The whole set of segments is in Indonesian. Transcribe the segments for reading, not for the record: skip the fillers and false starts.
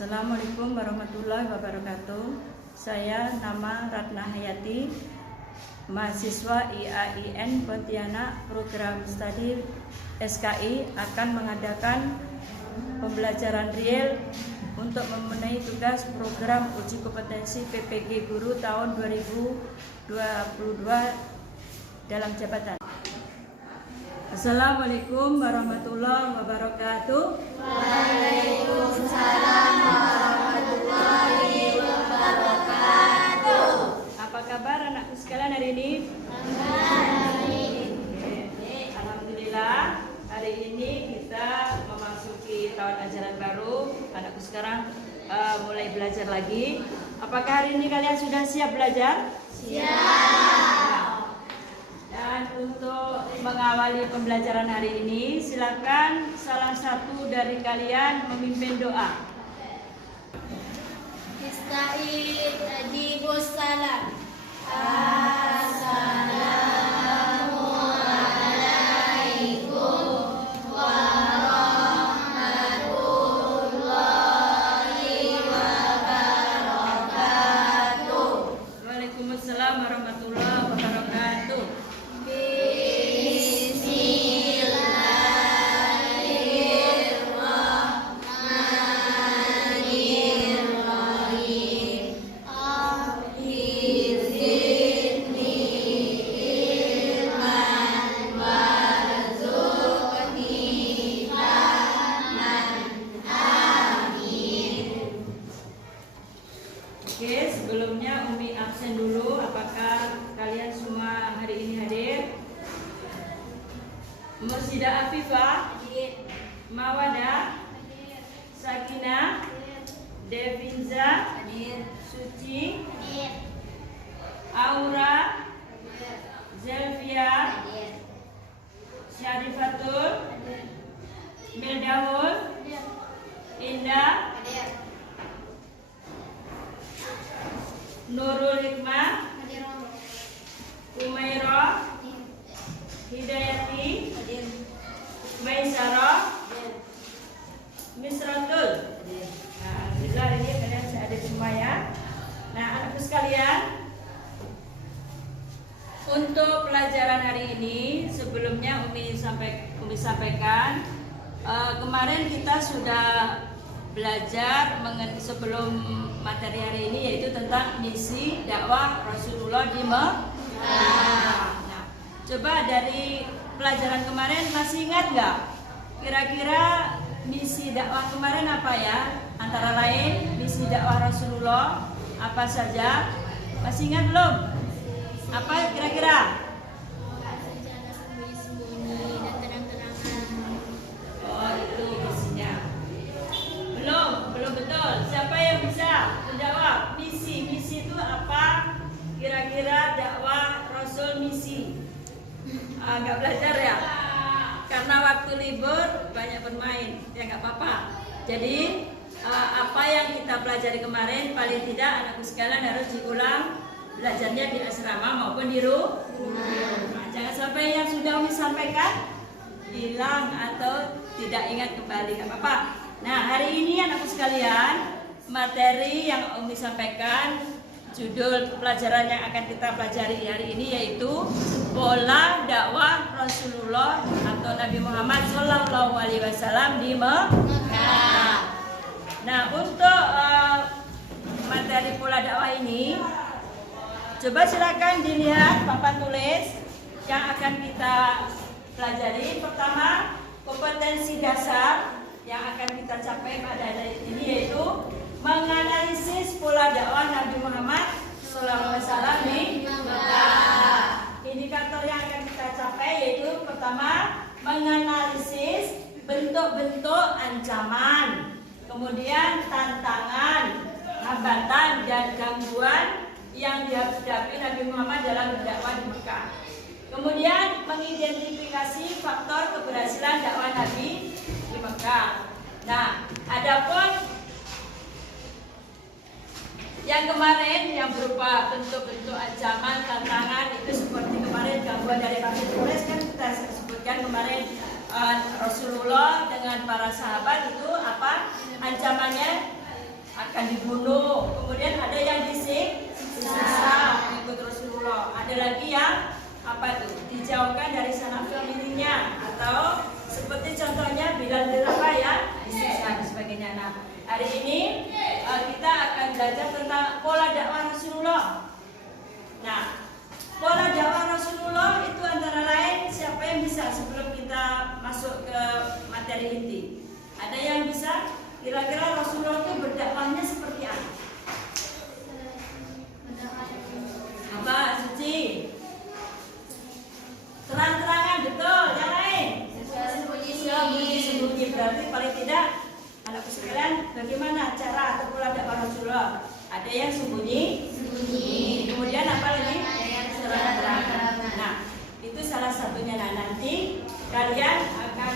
Assalamualaikum warahmatullahi wabarakatuh. Saya nama Ratna Hayati, mahasiswa IAIN Pontianak, program studi SKI akan mengadakan pembelajaran real untuk memenuhi tugas program uji kompetensi PPG Guru tahun 2022 dalam jabatan. Assalamualaikum warahmatullahi wabarakatuh. Waalaikumsalam warahmatullahi wabarakatuh. Apa kabar anakku sekalian hari ini? Alhamdulillah, hari ini kita memasuki tahun ajaran baru. Anakku sekarang mulai belajar lagi. Apakah hari ini kalian sudah siap belajar? Siap. Dan untuk mengawali pembelajaran hari ini, silakan salah satu dari kalian memimpin doa. Ista'id ajibus salam. Waalaikumsalam warahmatullahi wabarakatuh. Oke, sebelumnya Umi absen dulu. Apakah kalian semua hari ini hadir? Mursidah Afifah, Mawada, Sakinah, Devinza, Suci, Aura, Zelvia, Syarifatul, Mildahul, Indah, Nurul Hikmah, Umairah, Hidayati, Maisarah, Misratul. Nah, alhamdulillah ini kalian sudah ada semua ya. Nah, anakku sekalian, untuk pelajaran hari ini sebelumnya Umi sampaikan kemarin kita sudah belajar sebelum materi hari ini, yaitu tentang misi dakwah Rasulullah di Mekah. Nah, coba dari pelajaran kemarin masih ingat nggak? Kira-kira misi dakwah kemarin apa ya? Antara lain misi dakwah Rasulullah apa saja? Masih ingat belum? Apa kira-kira? Oh, itu misinya. Belum betul. Siapa yang bisa menjawab? Misi itu apa? Kira-kira dakwah Rasul misi. Nggak belajar ya? Karena waktu libur banyak bermain. Ya nggak apa-apa. Jadi apa yang kita pelajari kemarin paling tidak anakku sekalian harus diulang belajarnya di asrama maupun di rumah. Nah, jangan sampai yang sudah Umi sampaikan hilang atau tidak ingat kembali. Nggak apa-apa. Nah, hari ini anakku sekalian, materi yang Umi sampaikan, judul pelajaran yang akan kita pelajari hari ini yaitu pola dakwah Rasulullah atau Nabi Muhammad SAW di Mekah. Nah, untuk materi pola dakwah ini, coba silakan dilihat papan tulis yang akan kita pelajari. Pertama, kompetensi dasar yang akan kita capai pada hari ini yaitu menganalisis pola dakwah Nabi Muhammad SAW di Mekah. Indikator yang akan kita capai yaitu pertama, menganalisis bentuk-bentuk ancaman, kemudian tantangan, hambatan dan gangguan yang dihadapi Nabi Muhammad dalam berdakwah di Mekah. Kemudian mengidentifikasi faktor keberhasilan dakwah Nabi di Mekah. Nah, adapun yang kemarin yang berupa bentuk-bentuk ancaman, tantangan itu seperti kemarin gangguan dari kafir Quraisy kan kita sebutkan kemarin Rasulullah dengan para sahabat itu apa ancamannya? akan dibunuh. Kemudian ada yang disiksa ikut Rasulullah. Ada lagi yang apa itu? Dijauhkan dari sanak familinya, atau seperti contohnya Bilal bin Rabah ya, disiksa dan sebagainya. Nah, hari ini kita akan belajar tentang pola dakwah Rasulullah. Nah, pola dakwah Rasulullah itu antara lain, siapa yang bisa sebelum kita masuk ke materi inti? Ada yang bisa? Kira-kira Rasulullah itu berdakwahnya seperti apa? Apa, Suci? Terang-terangan, betul. Yang lain? Sembunyi. Berarti paling tidak, anakku sekalian, bagaimana cara atau pola dakwah Rasulullah? Ada yang sembunyi. Kemudian apa lagi? Terang-terangan. Nah, itu salah satunya. Nah, nanti kalian akan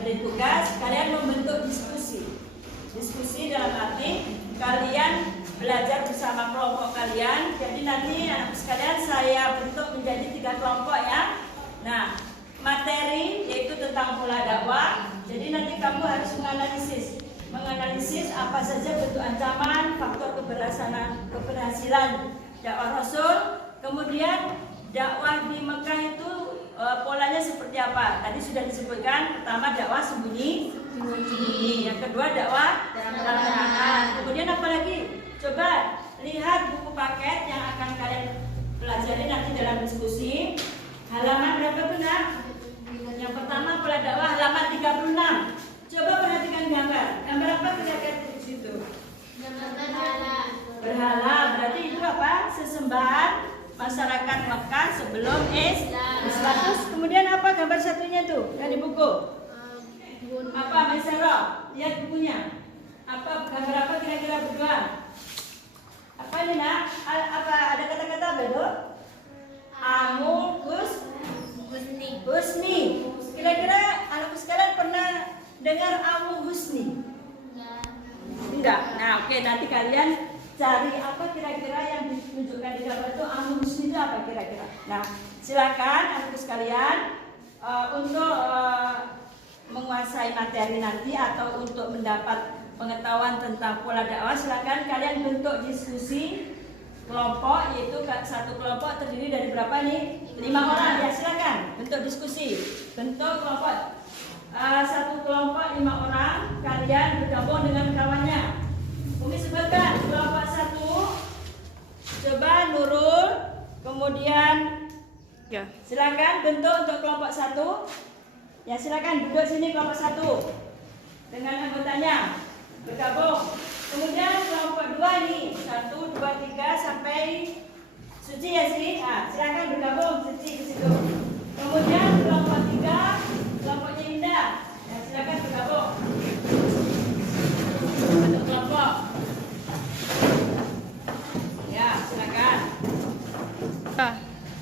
beri tugas, kalian membentuk diskusi dalam arti kalian belajar bersama kelompok kalian. Jadi nanti anak sekalian saya bentuk menjadi 3 kelompok ya. Nah, materi yaitu tentang pola dakwah. Jadi nanti kamu harus menganalisis apa saja bentuk ancaman, faktor keberhasilan dakwah Rasul. Kemudian dakwah di Mekah itu polanya seperti apa? Tadi sudah disebutkan. Pertama, dakwah sembunyi. Yang kedua, dakwah terang-terangan. Kemudian apa lagi? Coba lihat buku paket yang akan kalian pelajari nanti dalam diskusi. Halaman berapa tuh, Nak? Yang pertama, pola dakwah halaman 36. Coba perhatikan gambar. Gambar apa kira-kira di situ? Berhala. Berarti itu apa? Sesembahan masyarakat Mekah sebelum Islam. Terus kemudian apa gambar satunya tuh yang di buku? Apa, Maisaro? Lihat bukunya. Apa gambar apa kira-kira berdua? Apa ini, Nak? Apa ada kata-kata apa itu? Husni. Kira-kira anak sekalian pernah dengar Amu Husni? Enggak. Nah, oke, nanti kalian cari apa kira-kira yang ditunjukkan di gambar itu. Amu Husni itu apa kira-kira? Nah, silakan anak sekalian untuk menguasai materi nanti atau untuk mendapat pengetahuan tentang pola dakwah, silakan kalian bentuk diskusi kelompok, yaitu satu kelompok terdiri dari berapa nih? 5 orang ya, silakan bentuk diskusi. Bentuk kelompok satu kelompok 5 orang, kalian bergabung dengan kawannya. Umi sebutkan kelompok 1. Coba Nurul, kemudian ya, silakan bentuk untuk kelompok 1. Ya, silakan duduk sini kelompok 1 dengan anggotanya bergabung. Kemudian kelompok 2 nih, 1, 2, 3 sampai Suci ya sih. Nah, silakan bergabung Suci di situ. Kemudian kelompok 3, kelompoknya Indah. Ya, silakan bergabung. Bentuk kelompok. Ya, silakan.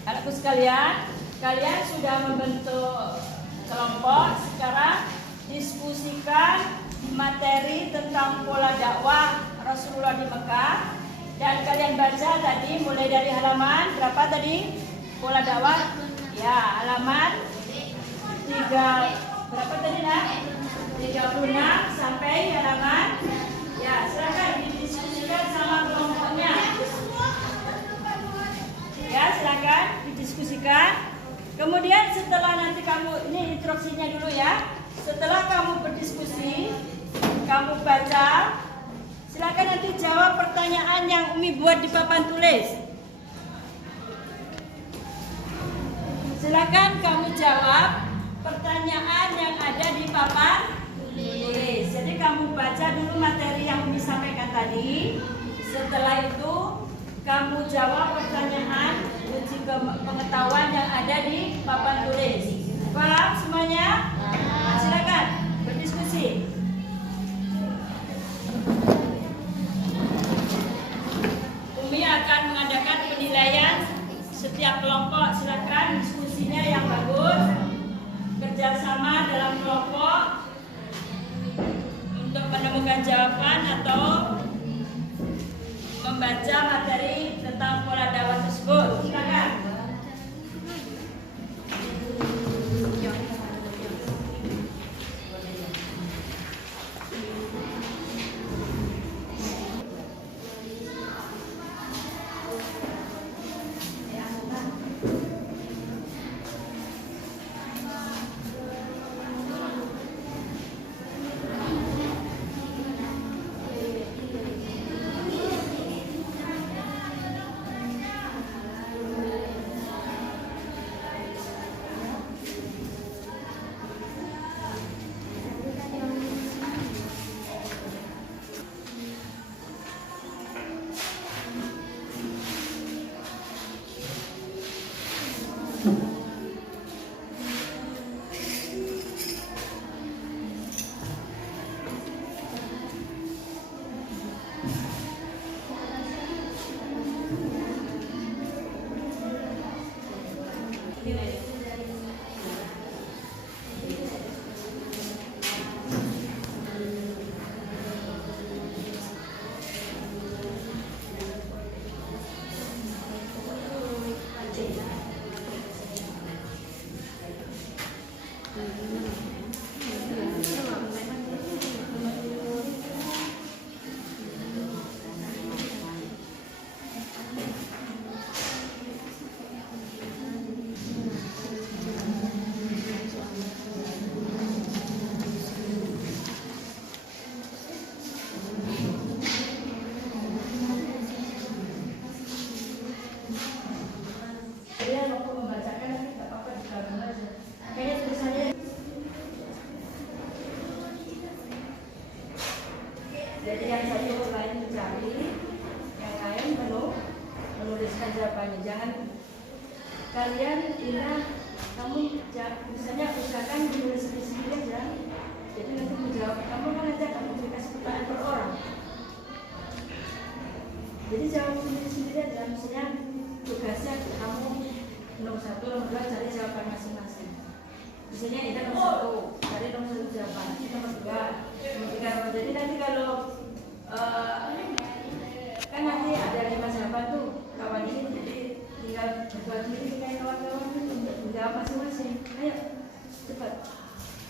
Anakku sekalian, kalian sudah membentuk kelompok. Sekarang diskusikan materi tentang pola dakwah Rasulullah di Mekah. Dan kalian baca tadi mulai dari halaman berapa tadi? Pola dakwah. Ya, halaman 3 berapa tadi, Nak? 36 sampai halaman. Ya, silakan didiskusikan sama kelompoknya. Ya, silakan didiskusikan. Kemudian setelah nanti kamu, ini instruksinya dulu ya. Setelah kamu berdiskusi, kamu baca, silakan nanti jawab pertanyaan yang Umi buat di papan tulis. Silakan kamu jawab pertanyaan yang ada di papan tulis. Jadi kamu baca dulu materi yang Umi sampaikan tadi. Setelah itu kamu jawab pertanyaan uji pengetahuan yang ada di papan tulis. Paham semuanya? Nah, silakan berdiskusi. Umi akan mengadakan penilaian setiap kelompok. Silakan diskusinya yang bagus, kerjasama dalam kelompok untuk menemukan jawaban atau membaca materi tentang pola dakwah tersebut. Silakan. Jadi yang satu lain mencari, yang lain menuliskan jawabannya. Jangan kalian kamu misalnya usahakan menulis sendiri aja. Jadi nanti menjawab, kamu kan aja kamu dikasih pertanyaan per orang. Jadi jawab sendiri aja. Misalnya tugasnya kamu nomor 1, nomor 2 cari jawaban masing-masing. Misalnya ini nomor 1, cari nomor 1 jawaban, ini nomor 2, nomor 3, nomor. Jadi nanti kalau kan nanti ada 5 jawaban tuh kawan ini, jadi tinggal berbuat diri kayak kawan-kawan itu untuk menjawab masing-masing. Ayo cepat.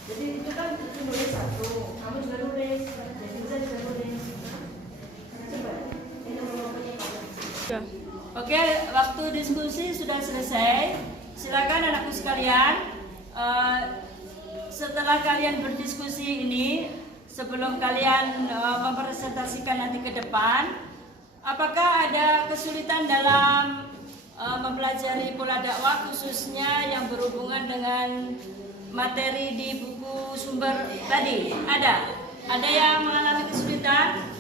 Jadi itu kan itu nulis 1, kamu juga nulis, jadi bisa juga nulis. Cepat. Ini nomornya kawan. Oke, waktu diskusi sudah selesai. Silakan anakku sekalian. Setelah kalian berdiskusi ini, sebelum kalian mempresentasikan nanti ke depan, apakah ada kesulitan dalam mempelajari pola dakwah khususnya yang berhubungan dengan materi di buku sumber tadi? Ada yang mengalami kesulitan?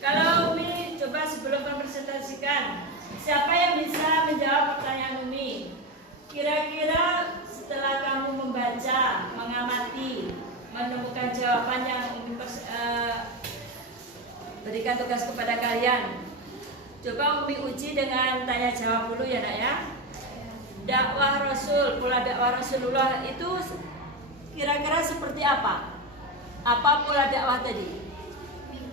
Kalau Umi coba sebelum mempresentasikan, siapa yang bisa menjawab pertanyaan Umi? Kira-kira setelah kamu membaca, mengamati, menemukan jawaban yang Umi berikan tugas kepada kalian, coba Umi uji dengan tanya jawab dulu ya nak ya. Dakwah Rasul, pola dakwah Rasulullah itu kira-kira seperti apa? Apa pola dakwah tadi?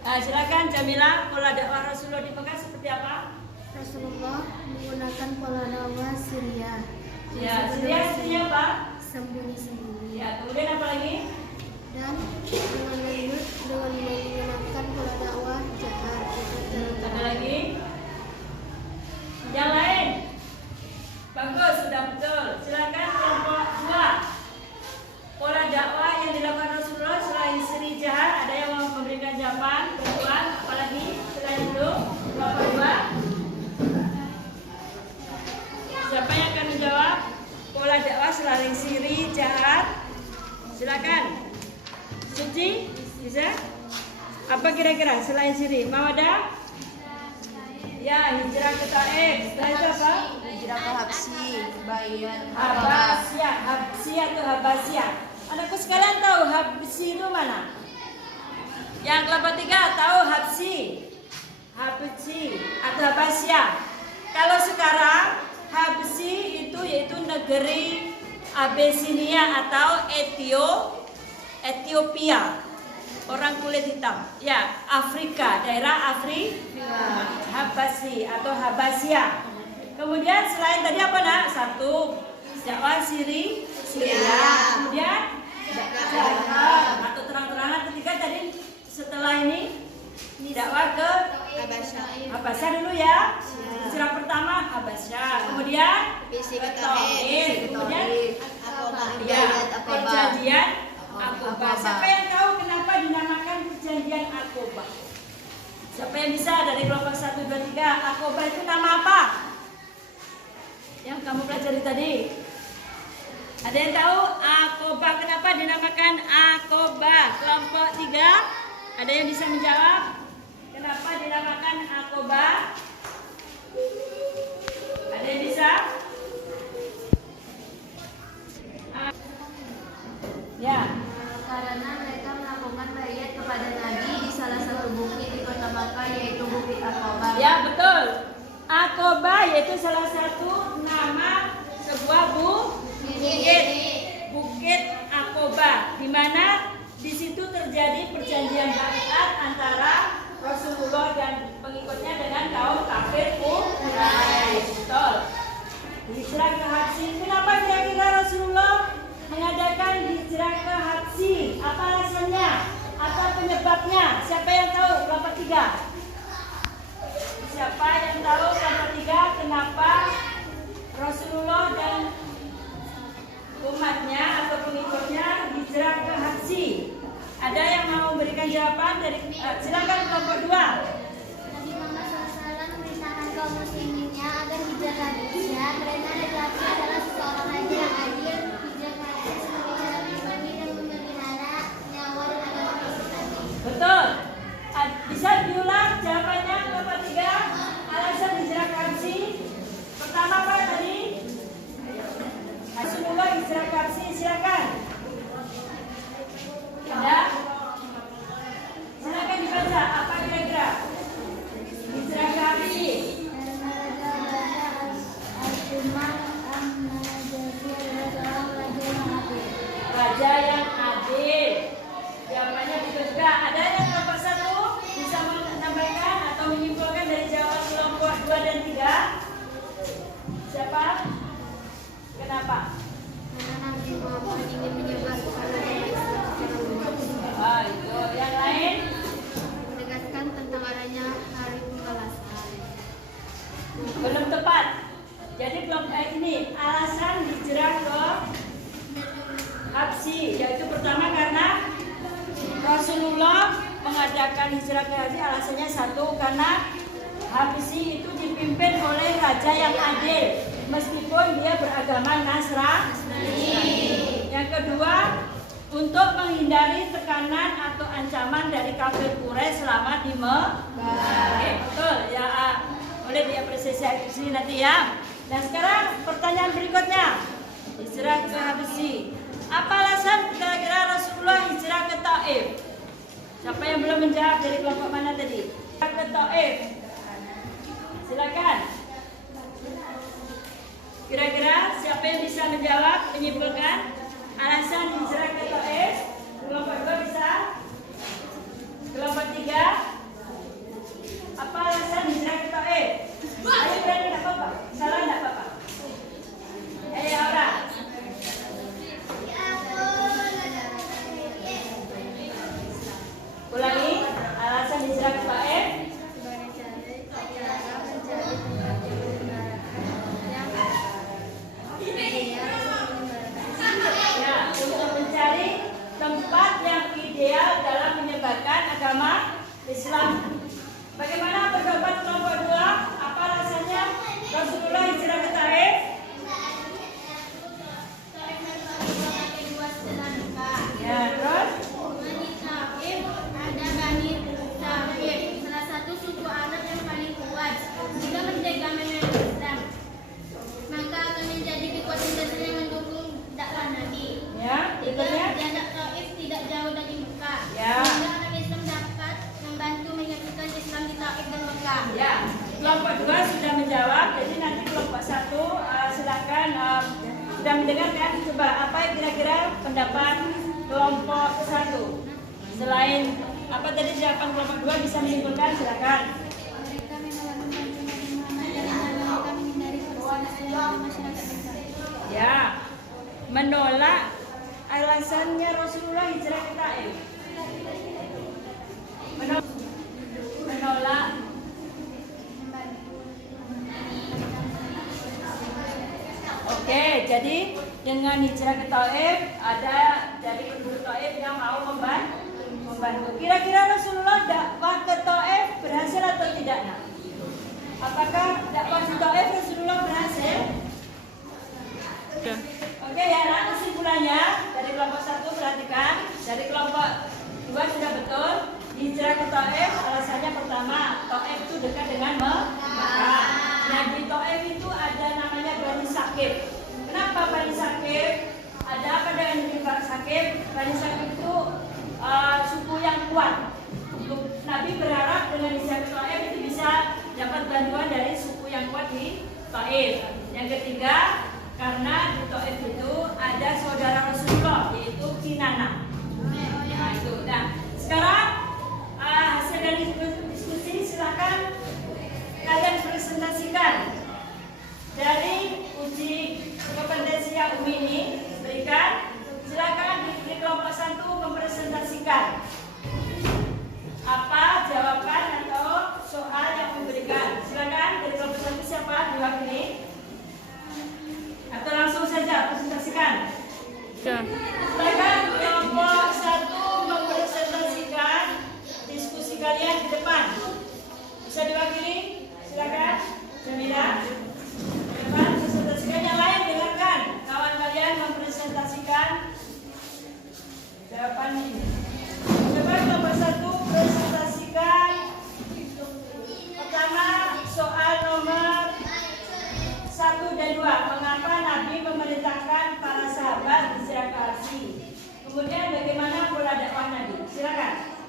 Silakan Jamila, pola dakwah Rasulullah di Mekah seperti apa? Rasulullah menggunakan pola dakwah Syria. Ya, Syria artinya apa? Sembunyi-sembunyi. Ya, kemudian apa lagi? Dan dengan menggunakan pola dakwah jahat. Ada lagi? Yang lain? Bagus, sudah betul. Silakan kelompok 2. Pola dakwah yang dilakukan Rasulullah selain seri jahat, ada yang mau memberikan jawaban? Bantuan, apalagi selain itu? Kelompok 2. Siapa yang akan menjawab? Pola dakwah selain siri jahat. Silakan. Suci, bisa? Apa kira-kira selain siri? Mau ada? Ya, hijrah ke Taif. Setelah itu apa? Hijrah ke Habsi, bayan Habsi atau Habasya. Anakku sekalian tahu Habsi itu mana? Yang kelompok 3 tahu Habsi atau Habasya. Kalau sekarang Habsi itu yaitu negeri Abisinia atau Ethiopia. Orang kulit hitam. Ya, Afrika, daerah Afrika. Habasi atau Habasya. Kemudian selain tadi apa nak? 1 dakwah Syria. Kemudian atau terang-terangan. Ketiga tadi setelah ini dakwah ke Habasya dulu ya. Hijrah pertama Habasya. Kemudian Taif. Kemudian perjanjian Aqobah. Siapa yang tahu kenapa dinamakan perjanjian Aqobah? Siapa yang bisa dari kelompok 1, 2, 3? Aqobah itu nama apa? Yang kamu pelajari tadi. Ada yang tahu Aqobah kenapa dinamakan Aqobah? Kelompok 3, ada yang bisa menjawab? Kenapa dinamakan Aqobah? Ada yang bisa? Ya. Karena mereka melakukan baiat kepada Nabi di salah satu bukit di kota Makkah, yaitu Bukit Aqobah. Ya betul. Aqobah yaitu salah satu nama sebuah bukit Aqobah, di mana di situ terjadi perjanjian baiat antara Rasulullah dan pengikutnya dengan kaum kafir Quraisy. Betul. Hijrah ke Habsi. Kenapa kira-kira Rasulullah mengadakan hijrah ke Habsi? Apa alasannya? Apa penyebabnya? Siapa yang tahu? Kelompok 3. Siapa yang tahu kelompok 3 kenapa Rasulullah dan umatnya atau pengikutnya hijrah ke Habsi? Ada yang mau memberikan jawaban dari silakan kelompok 2. Nabi Muhammad SAW memerintahkan kaum musliminnya agar hijrah ke Habasya karena laki-laki adalah seseorang raja yang adil. Hijrah ke Habasya sebagai cara berbagi dan memelihara nyawa dan agama Islam. Betul. pertama apa tadi? Rasulullah hijrah ke Habsyi, silakan. Ada? Silakan dibaca. Apa kira-kira? Hijrah ke Habsyi. Raja yang adil. Jawabannya betul juga. Ada yang kelompok 1 bisa menambahkan atau menyimpulkan dari jawaban kelompok 2 dan 3? Siapa? Kenapa? Karena Nabi Muhammad ingin menyebarkan agama Islam secara luas. Itu yang lain. Menegaskan tentang adanya hari pembalasan. Belum tepat. Jadi kelompok ini alasan hijrah ke Habsyi, yaitu pertama karena Rasulullah mengadakan hijrah ke Habsyi, alasannya 1 karena Habsyi itu dipimpin oleh raja yang adil meskipun dia beragama Nasrani. Yang kedua, untuk menghindari tekanan atau ancaman dari kafir Quraisy selama di Mekah. Betul ya, boleh diapresiasi di sini nanti ya. Nah sekarang pertanyaan berikutnya, hijrah ke Habsyi. Apa alasan kira-kira Rasulullah hijrah ke Taif? Siapa yang belum menjawab dari kelompok mana tadi? Hijrah ke Taif. Silakan. Kira-kira siapa yang bisa menjawab, menyimpulkan alasan hijrah ke Taif? Kelompok 2 bisa? Kelompok 3? Apa alasan hijrah ke Taif? Ayo berani, tidak apa-apa. Salah tidak apa-apa. Aura. Ulangi, alasan hijrah ke Taif? Ya, untuk mencari tempat yang ideal dalam menyebarkan agama Islam. Bagaimana pendapat kelompok 2? Apa alasannya Rasulullah hijrah ke Taif? Ya, terus? Ada Bani Taif, salah satu suku Arab yang paling kuat. Jika menjaga Islam, maka akan menjadi kekuatan dasar yang mendukung dakwah Nabi. Ya, berikutnya. Jarak Taif tidak jauh dari Mekah. Ya. Sehingga anak Islam dapat membantu menyatukan Islam di Taif dan Mekah. Ya, kelompok 2 sudah menjawab. Jadi nanti kelompok 1 silakan sudah mendengar kan? Coba apa kira-kira pendapat kelompok 1? Selain apa tadi jawaban kelompok 2 bisa menyimpulkan, silakan. Mereka menolak membantu Nabi Muhammad dan mereka menghindari perselisihan masyarakat besar. Ya, menolak alasannya Rasulullah hijrah ke Taif. Menolak. Oke, jadi dengan hijrah ke Taif ada dari penduduk Taif yang mau membantu. Kira-kira Rasulullah dakwah ke Taif berhasil atau tidak? Nah, apakah dakwah di Taif Rasulullah berhasil? Oke ya, nah kesimpulannya dari kelompok 1 perhatikan, dari kelompok 2 sudah betul. Hijrah ke Taif alasannya pertama, Taif itu dekat dengan Mekah. Nah di Taif itu ada namanya Bani Saqif. Kenapa Bani Saqif? Ada apa dengan Bani Saqif? Bani Saqif itu suku yang kuat. Nabi berharap dengan hijrah ke Taif itu bisa dapat bantuan dari suku yang kuat di Taif. Yang ketiga, karena di Taif itu ada saudara Rasulullah yaitu Kinana. Nah itu. Nah sekarang hasil dari diskusi silakan kalian presentasikan dari uji kompetensi yang Umi ini berikan. Silakan di kelompok 1 mempresentasikan apa jawaban atau soal yang memberikan. Silakan dari kelompok 1 siapa diwakili? Atau langsung saja presentasikan. Silakan kelompok 1 mempresentasikan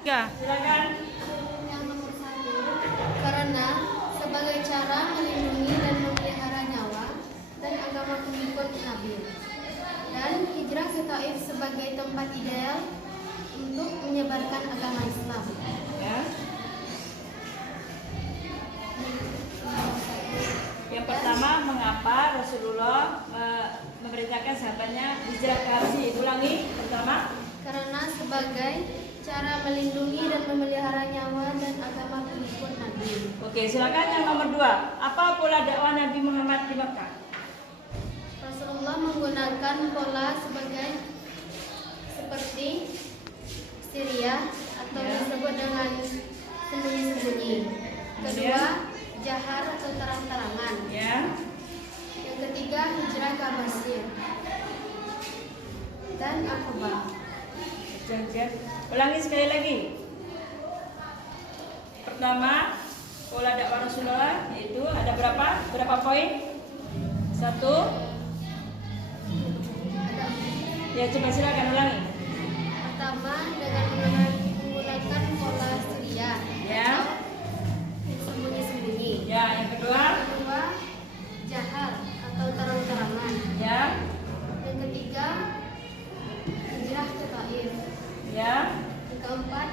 Ika, silakan. Yang nomor 1, karena sebagai cara melindungi dan memelihara nyawa dan agama pengikut Nabi. Dan hijrah ke Taif sebagai tempat ideal untuk menyebarkan agama Islam. Ya. Yang pertama, mengapa Rasulullah memerintahkan sahabatnya hijrah ke Habsyi? Ulangi. Pertama, Karena sebagai cara melindungi dan memelihara nyawa dan agama pengikut Nabi. oke, silakan yang nomor 2. Apa pola dakwah Nabi Muhammad di Mekah? Rasulullah menggunakan pola seperti Syria atau Ya. disebut dengan sembunyi-sembunyi. Kedua, jahar atau terang-terangan. Ya. Yang ketiga, hijrah ke Mesir dan Aqabah. Ulangi sekali lagi. Pertama, pola dakwah Rasulullah yaitu ada berapa poin? 1. Ya, coba silakan ulangi. Pertama, dengan menggunakan pola Syria Ya. atau sembunyi-sembunyi. Ya, yang kedua. Kedua, jahar atau terang-terangan. Ya. Yang ketiga, hijrah ke Taif. Ya. Yang keempat,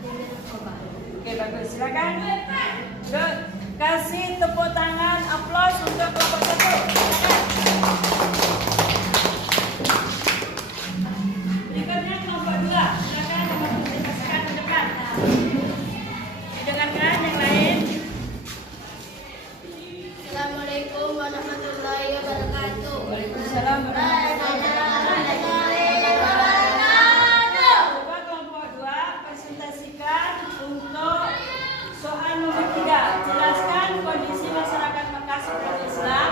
hijrah ke Aqabah. Oke, bagus. Silakan. Good. Kasih tepuk tangan, aplaus untuk kelompok 1. Berikutnya kelompok 2. Silakan mempresentasikan ke depan. Didengarkan yang lain. Assalamualaikum warahmatullahi wabarakatuh. Waalaikumsalam warahmatullahi Wabarakatuh. Coba kelompok 2 presentasikan untuk soal nomor 3. Jelaskan kondisi masyarakat Mekah sebelum Islam.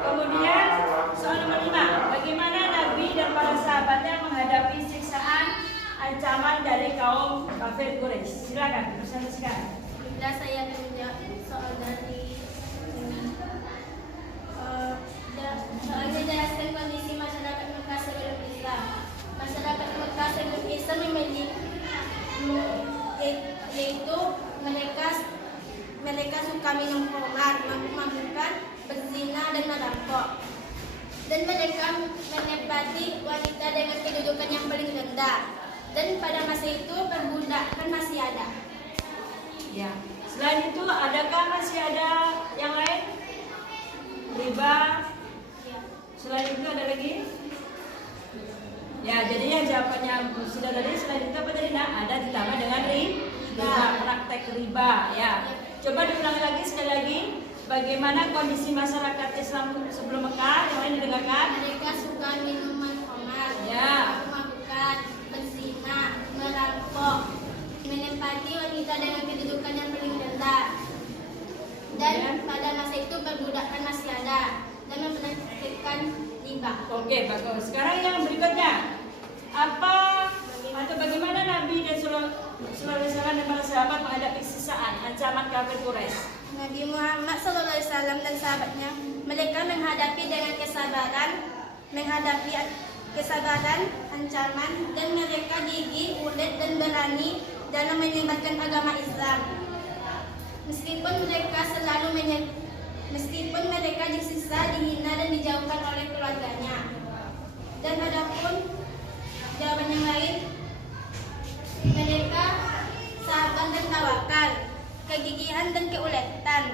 Kemudian soal nomor 5. Bagaimana Nabi dan para sahabatnya menghadapi siksaan ancaman dari kaum kafir Quraisy. Silakan presentasikan. Bila saya menjawab soal dari soalnya jelaskan kondisi masyarakat Mekah sebelum Islam. Masyarakat Mekah sebelum Islam memiliki yaitu mereka suka minum khamar, mabuk-mabukan, berzina dan merampok. Dan mereka menempati wanita dengan kedudukan yang paling rendah. Dan pada masa itu perbudakan masih ada. Ya. Selain itu, adakah masih ada yang lain? Riba. Ya. Selain itu ada lagi? Ya, jadi yang jawabannya sudah tadi. Selain itu apa tadi? Nah, ada ditambah dengan riba, praktek riba. Ya. Coba diulangi lagi sekali lagi. Bagaimana kondisi masyarakat Islam sebelum Mekah? Yang lain didengarkan. Mereka suka minuman khamar, Ya. mabuk-mabukan, berzina, merampok, menempati wanita dengan kedudukan yang paling rendah. Dan pada masa itu perbudakan masih ada dan mempraktikkan riba. Oke, bagus. Sekarang yang berikutnya. Apa atau bagaimana Nabi dan Sallallahu Alaihi Wasallam dan para sahabat menghadapi siksaan ancaman kafir Quraisy? Nabi Muhammad SAW dan sahabatnya, mereka menghadapi dengan kesabaran, ancaman, dan mereka gigih, ulet, dan berani dalam menyebarkan agama Islam. Meskipun mereka disiksa, dihina, dan dijauhkan oleh keluarganya. Dan adapun jawaban yang lain, mereka sabar dan tawakal, kegigihan dan keuletan,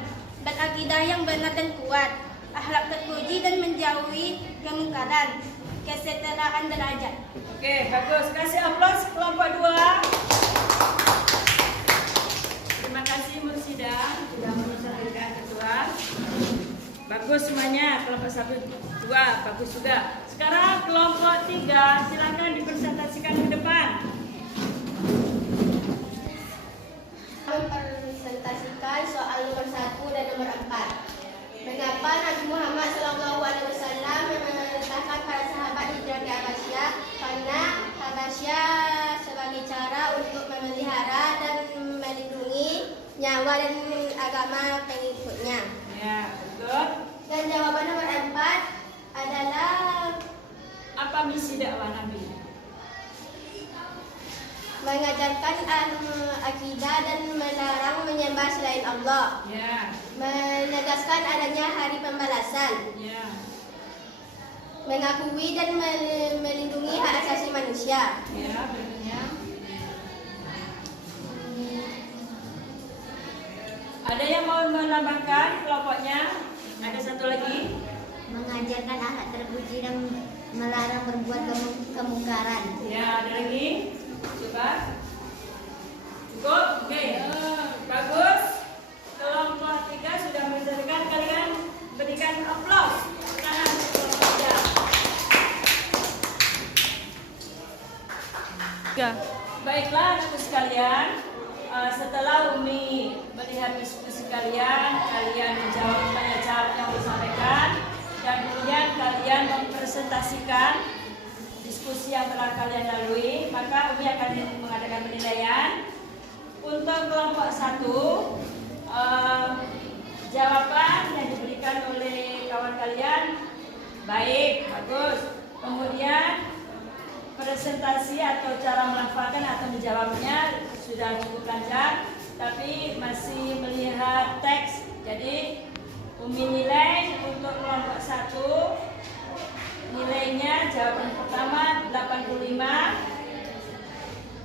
berakidah yang benar dan kuat, akhlak terpuji dan menjauhi kemungkaran, kesetaraan derajat. Oke, bagus. Kasih aplaus kelompok 2. Terima kasih Mursyida sudah menyampaikan ketua. Bagus semuanya. Kelompok 1, 2 bagus juga. Sekarang kelompok 3 silakan dipresentasikan ke depan. Presentasikan soal nomor 1 dan nomor 4. Mengapa Nabi Muhammad SAW memerintahkan para sahabat hijrah ke Habasyah? Karena Habasyah sebagai cara untuk memelihara dan melindungi nyawa dan agama pengikutnya. Ya, betul. Dan jawaban nomor 4 adalah Apa misi dakwah Nabi? mengajarkan selain Allah. Ya. Menegaskan adanya hari pembalasan. Ya. Mengakui dan melindungi hak asasi manusia. Ya, berikutnya. Ada yang mau menambahkan kelompoknya? Ada satu lagi. Mengajarkan akhlak terpuji dan melarang berbuat kemungkaran. Ya, ada lagi. Coba. Cukup? Oke. Bagus. Kelompok 3 sudah menyelesaikan. Kalian berikan aplaus. Tangan kelompok 3. Baiklah, anak sekalian. Setelah Umi melihat diskusi kalian menjawab tanya jawab yang disampaikan, dan kemudian kalian mempresentasikan diskusi yang telah kalian lalui, maka Umi akan mengadakan penilaian. Untuk kelompok 1, jawaban yang diberikan oleh kawan kalian baik, bagus. Kemudian presentasi atau cara melafalkan atau menjawabnya sudah cukup lancar, tapi masih melihat teks. Jadi Umi nilai untuk kelompok 1 nilainya jawaban pertama 85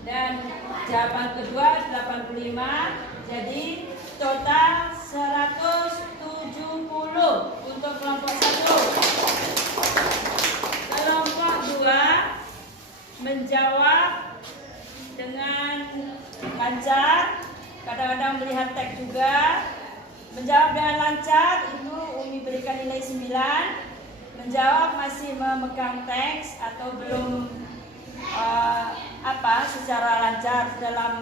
dan jawaban kedua 85, jadi total 170 untuk kelompok 1. Kelompok 2 menjawab dengan lancar, kadang-kadang melihat teks juga. Menjawab dengan lancar itu Umi berikan nilai 9. Menjawab masih memegang teks atau belum secara lancar dalam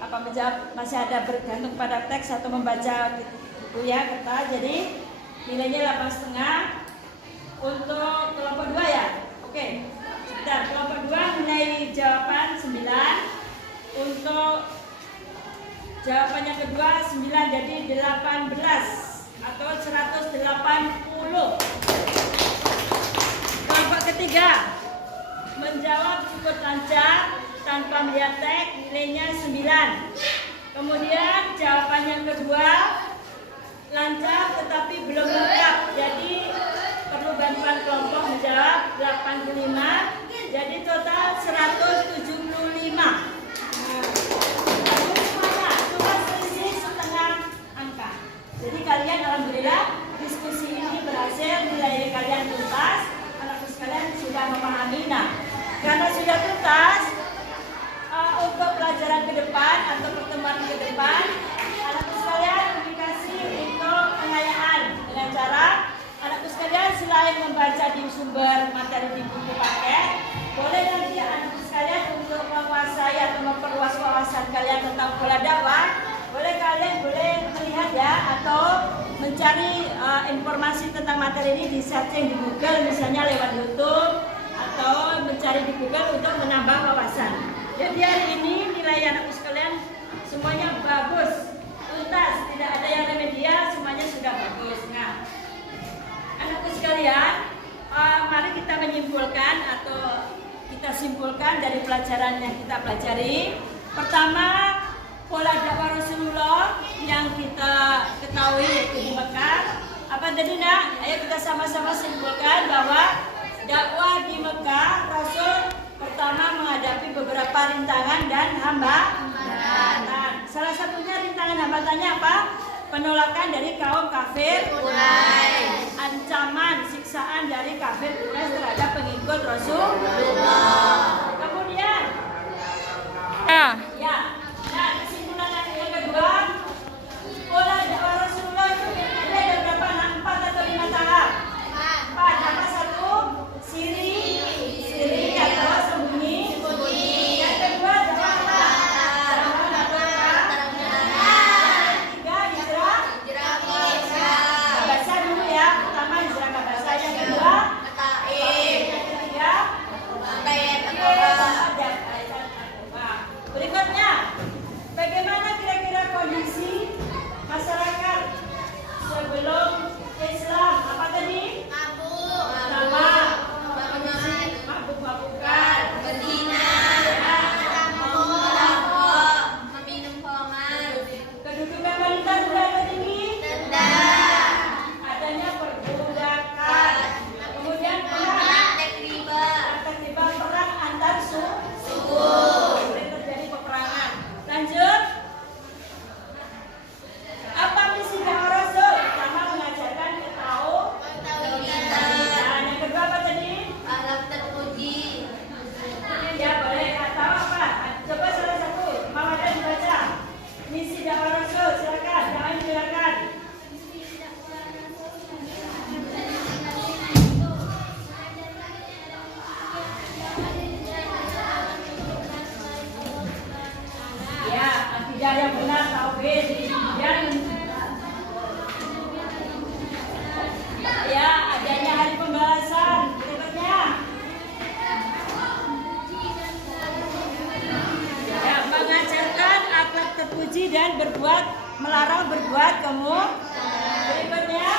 menjawab, masih ada bergantung pada teks atau membaca gitu ya kertas. Jadi nilainya 8,5 untuk kelompok 2 ya. Oke. Sebentar, kelompok 2 nilai jawaban 9. Untuk jawabannya kedua 9, jadi 18 atau 180. Kelompok ketiga menjawab cukup lancar tanpa melihat teks, nilainya 9. Kemudian jawabannya kedua lancar tetapi belum lengkap, jadi perlu bantuan kelompok menjawab 85, jadi total 175. Semuanya cuma selisih setengah angka. Jadi kalian alhamdulillah diskusi ini berhasil, nilai kalian tuntas, anakku sekalian sudah memahami. Nah, karena sudah tuntas, untuk pelajaran ke depan atau pertemuan ke depan, anakku sekalian dikasih untuk pengayaan dengan cara anakku sekalian selain membaca di sumber materi di buku paket, boleh nanti anakku sekalian untuk menguasai atau memperluas wawasan kalian tentang pola dakwah, kalian boleh melihat ya atau mencari informasi tentang materi ini di searching di Google, misalnya lewat YouTube atau mencari di Google untuk menambah wawasan. Jadi hari ini nilai anakku sekalian semuanya bagus, tuntas, tidak ada yang remedial, semuanya sudah bagus. Nah, anakku sekalian, mari kita menyimpulkan atau kita simpulkan dari pelajaran yang kita pelajari. Pertama, pola dakwah Rasulullah yang kita ketahui yaitu di Mekah. Apa tadi nak? Ayo kita sama-sama simpulkan bahwa dakwah di Mekah Rasul pertama menghadapi beberapa rintangan dan hambatan. Salah satunya rintangan hambatannya apa? Penolakan dari kaum kafir Quraisy, ancaman siksaan dari kafir Quraisy terhadap pengikut Rasulullah. Kemudian, nah kesimpulan yang kedua, pola dakwah Rasulullah itu ada berapa? 4 atau 5 tahap? 4. Apa satu? Siri atau sembunyi. Yang kedua dakwah bahasa dulu ya, pertama hijrah ke bahasa, yang kedua yang ketiga berikut benci dan melarang berbuat berikutnya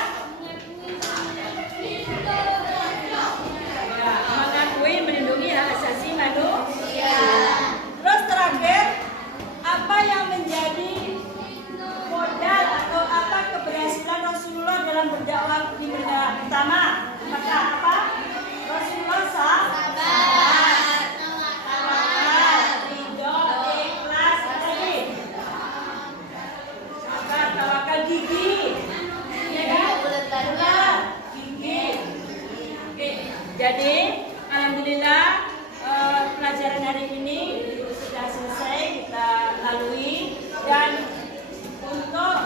ya, mengakui melindungi hak asasi manusia. Terus terakhir, apa yang menjadi modal atau apa keberhasilan Rasulullah dalam berdakwah di negara pertama? Maka apa? Rasulullah sabar, ridho, ikhlas, apa lagi? Sabar, tawakal, gigih, ya kan? Gigih. Oke, jadi alhamdulillah pelajaran hari ini sudah selesai kita lalui, dan untuk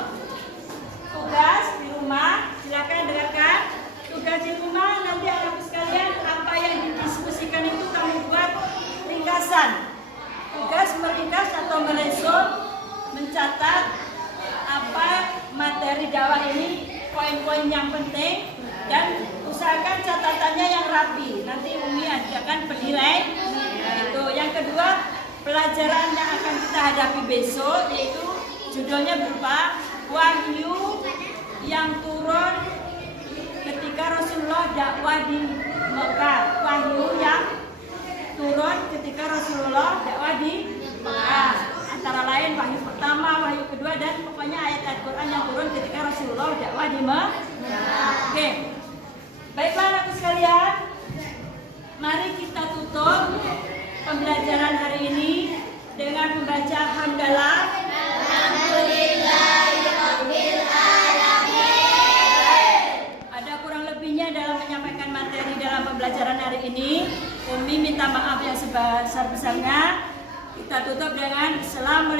tugas di rumah silakan dengarkan. Tugas di rumah nanti anak sekalian, apa yang didiskusikan itu kamu buat ringkasan. Tugas meringkas atau meresum, mencatat apa materi dakwah ini, poin-poin yang penting, dan usahakan catatannya yang rapi. Nanti Umi ajarkan penilai. Itu. Yang kedua, pelajaran yang akan kita hadapi besok yaitu judulnya berupa wahyu yang turun ketika Rasulullah dakwah di Mekah. Wahyu yang turun ketika Rasulullah dakwah di Mekah. Antara lain wahyu pertama, wahyu kedua, dan pokoknya ayat-ayat Quran yang turun ketika Rasulullah dakwah di Mekah. Oke. Baiklah anakku sekalian, mari kita tutup pembelajaran hari ini dengan membaca hamdalah. Ada kurang lebihnya dalam menyampaikan materi dalam pembelajaran hari ini. Umi minta maaf yang sebesar-besarnya. Kita tutup dengan Assalamualaikum.